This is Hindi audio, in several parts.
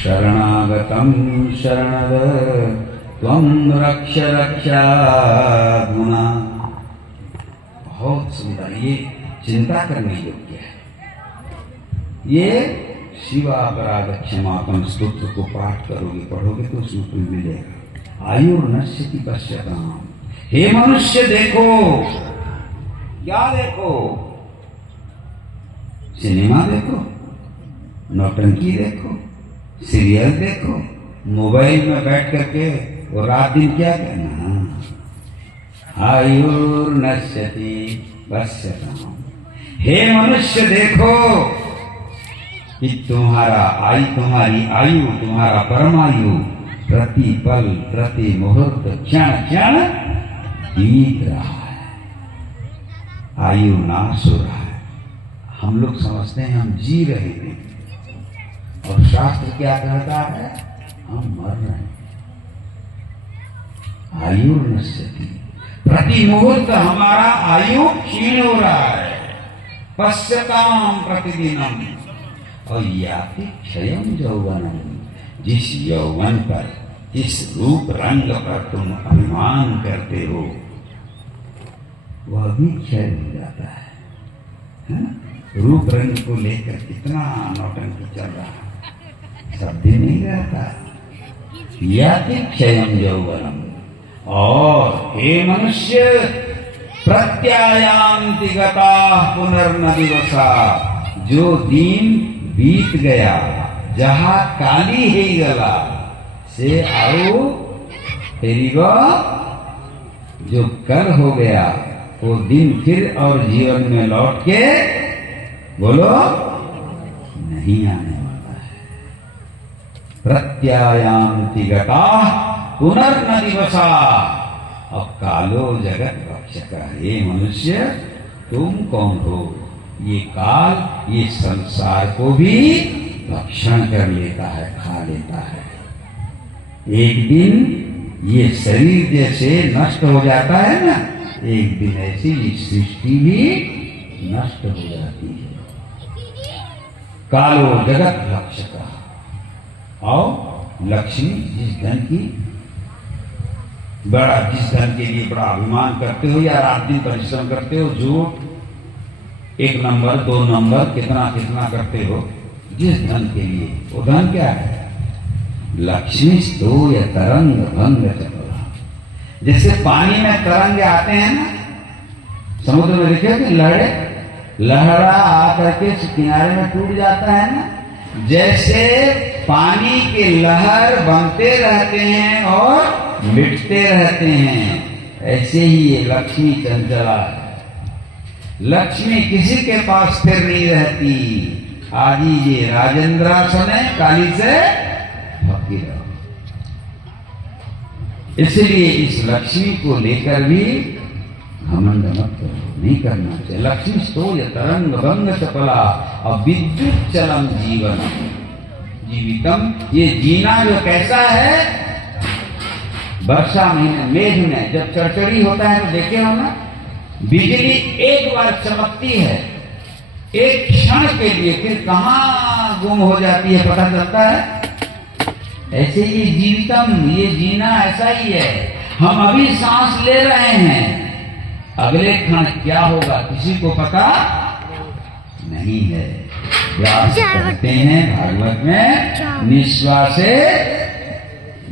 शरणागतं शरणद त्वं रक्ष रक्षाधुना। बहुत सुंदर, ये चिंता करने योग्य है। ये शिवापराध क्षमापन स्तोत्र को पाठ करोगे, पढ़ोगे तो उसमें तुम्हें मिलेगा। आयुर्नश्यति पश्यताम्। हे मनुष्य देखो, क्या देखो? सिनेमा देखो, नौटंकी देखो, सीरियल देखो, मोबाइल में बैठ करके वो रात दिन क्या करना। आयुर्नश्यति पश्यताम्। हे मनुष्य देखो कि तुम्हारी आयु, तुम्हारा परमायु प्रति पल प्रति मुहूर्त क्षण क्षण बीत रहा है, आयु नाश हो रहा है। हम लोग समझते हैं हम जी रहे हैं, और शास्त्र क्या कहता है? हम मर रहे हैं। आयु नश्यति, प्रति मुहूर्त हमारा आयु क्षीण हो रहा है। पश्यताम प्रतिदिनम। और याति क्षयम यौवनम। जिस यौवन पर, जिस रूप रंग पर तुम अभिमान करते हो, वह भी क्षय हो जाता है ना? रूप रंग को लेकर कितना नौटंकी चल रहा है, सब दिन नहीं रहता। याति क्षयम यौवनम। और हे मनुष्य, प्रत्यायान्ति गताः पुनर्न दिवसा। जो दिन बीत गया, जहाँ काली है गला से आओ तेरीगो। जो कल हो गया वो दिन फिर और जीवन में लौट के बोलो नहीं आने वाला है। प्रत्यायान्ति गताः पुनर्न दिवसा। अब कालो जगत रक्षक। हे मनुष्य, तुम कौन हो? ये काल, ये संसार को भी भक्षण कर लेता है, खा लेता है। एक दिन ये शरीर जैसे नष्ट हो जाता है ना, एक दिन ऐसी सृष्टि भी नष्ट हो जाती है। कालो जगत रक्षक। और लक्ष्मी, जिस धन के लिए बड़ा अभिमान करते हो या रात दिन परिश्रम करते हो, झूठ 1 नंबर 2 नंबर कितना कितना करते हो जिस धन के लिए, वो धन क्या है? लक्ष्मी स्तो या तरंग भंग चपला। जैसे पानी में तरंग आते हैं ना, समुद्र में देखिए कि लहरा आकर के किनारे में टूट जाता है ना, जैसे पानी के लहर बनते रहते हैं और मिटते रहते हैं, ऐसे ही ये लक्ष्मी चंचला है। लक्ष्मी किसी के पास फिर नहीं रहती। आज ये राजेंद्रासन है, काली से भक्ति रहो। इसलिए इस लक्ष्मी को लेकर भी घमंड मत करो, नहीं करना चाहिए। लक्ष्मी स्तो या तरंग भंग चपला और विद्युत चलम जीवनम जीवितम। ये जीना जो कैसा है? वर्षा महीने मेघ में जब चड़चड़ी होता है तो देखे हो ना, बिजली एक बार चमकती है एक क्षण के लिए, फिर कहां गुम हो जाती है पता चलता है। ऐसे ये जीवितम, ये जीना ऐसा ही है। हम अभी सांस ले रहे हैं, अगले क्षण क्या होगा किसी को पता नहीं है। व्यास कहते हैं भागवत में, निश्वासे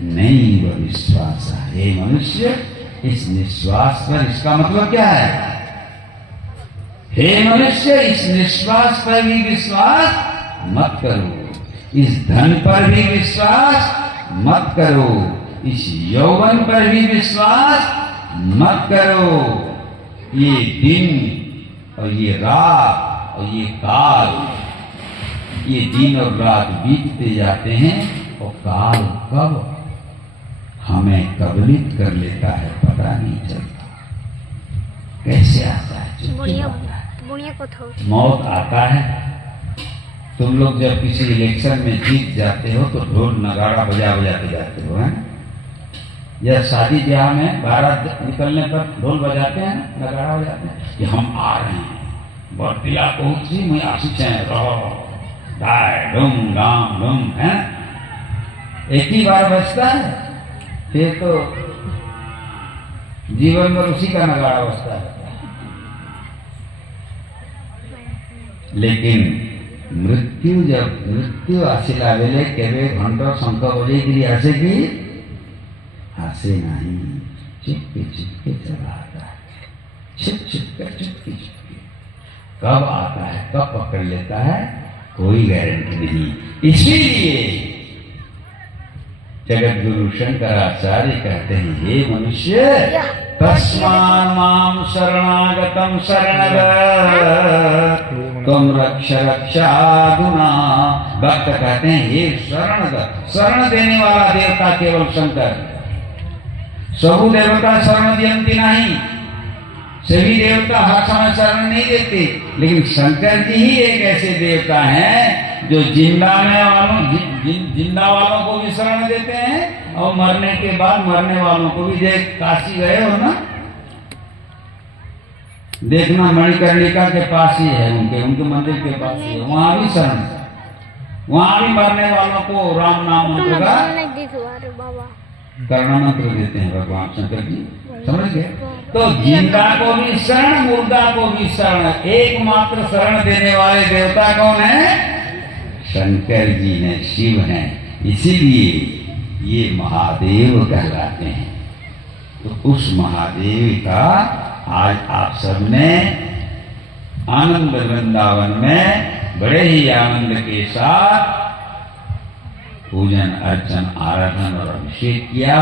नहीं व विश्वास। हे मनुष्य, इस निश्वास पर, इसका मतलब क्या है? हे मनुष्य, इस निश्वास पर भी विश्वास मत करो, इस धन पर भी विश्वास मत करो, इस यौवन पर भी विश्वास मत करो। ये दिन और ये रात और ये काल, ये दिन और रात बीतते जाते हैं और काल कब हमें कबलित कर लेता है पता नहीं चलता। कैसे आता है? मौत आता है। तुम लोग जब किसी इलेक्शन में जीत जाते हो तो ढोल नगाड़ा बजा बजा के जाते हो, है? या शादी ब्याह में बारात निकलने पर ढोल बजाते हैं, नगाड़ा बजाते हैं कि हम आ रहे हैं, बर्तिला पहुंची मैं आशीष है, रो डाय डुम गाम डुम, है एक ही बार बजता है, फिर तो जीवन में उसी का नगाड़ा बजता है। लेकिन मृत्यु जब मृत्यु आसिला बेले केवे घंट शंख बजेगी आसे कि आसे नहीं, चुपके चुपके चला आता है, छुप छुप कर चुपके चुपके। कब आता है कब पकड़ लेता है कोई गारंटी नहीं। इसीलिए जगत गुरु शंकराचार्य कहते हैं, हे मनुष्य तस्मान् मां शरणागतं शरणगत त्वं रक्ष रक्षाधुना। भक्त कहते हैं, हे शरणगत, शरण देने वाला देवता केवल शंकर। सबु देवता शरण दियंती नहीं, सभी देवता हर समय शरण नहीं देते, लेकिन शंकर जी ही एक ऐसे देवता हैं जो जिंदा वालों को भी शरण देते हैं और मरने के बाद मरने वालों को भी। देख काशी गए हो ना, देखना मणिकर्णिका के पास ही है, उनके मंदिर के पास ही है, वहां भी शरण, वहां भी मरने वालों को राम नाम मंत्र का करुणा मंत्र देते हैं भगवान शंकर जी, समझ गए। तो जिंदा को भी शरण, मुर्दा को भी शरण, एकमात्र शरण देने वाले देवता कौन है? शंकर जी हैं, शिव हैं। इसीलिए ये महादेव कहलाते हैं। तो उस महादेव का आज आप सबने आनंद वृंदावन में बड़े ही आनंद के साथ पूजन अर्चन आराधन और अभिषेक किया।